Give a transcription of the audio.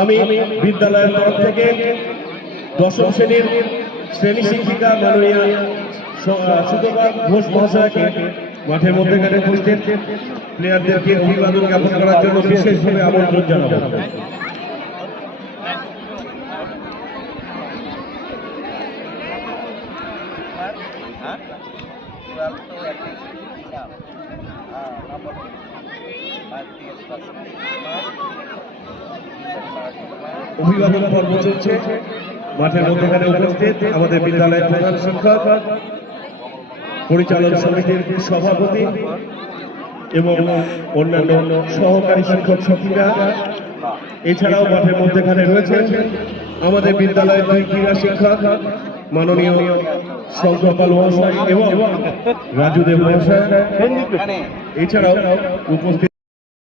আমি বিদ্যালয়ের তরফ থেকে দশম শ্রেণীর শ্রেণী শিক্ষিকা মাননীয়া সুতপা ঘোষ মহাশয়কে মাঠের মধ্যেখানে উপস্থিত প্লেয়ারদেরকে অভিবাদন জ্ঞাপন করার জন্য বিশেষভাবে আমন্ত্রণ জানাবো। অভিবাদন পর্ব চলছে। মাঠের মধ্যখানে উপস্থিত আমাদের বিদ্যালয়ের প্রধান শিক্ষক, পরিচালন সমিতির সভাপতি এবং অন্যান্য সহকারী শিক্ষক শিক্ষিকা, এছাড়াও মাঠের মধ্যখানে রয়েছেন আমাদের বিদ্যালয়ের দুই ক্রীড়া শিক্ষক মাননীয় শঙ্করপাল মহাশয় এবং রাজুদেব মহাশয়, এছাড়াও উপস্থিত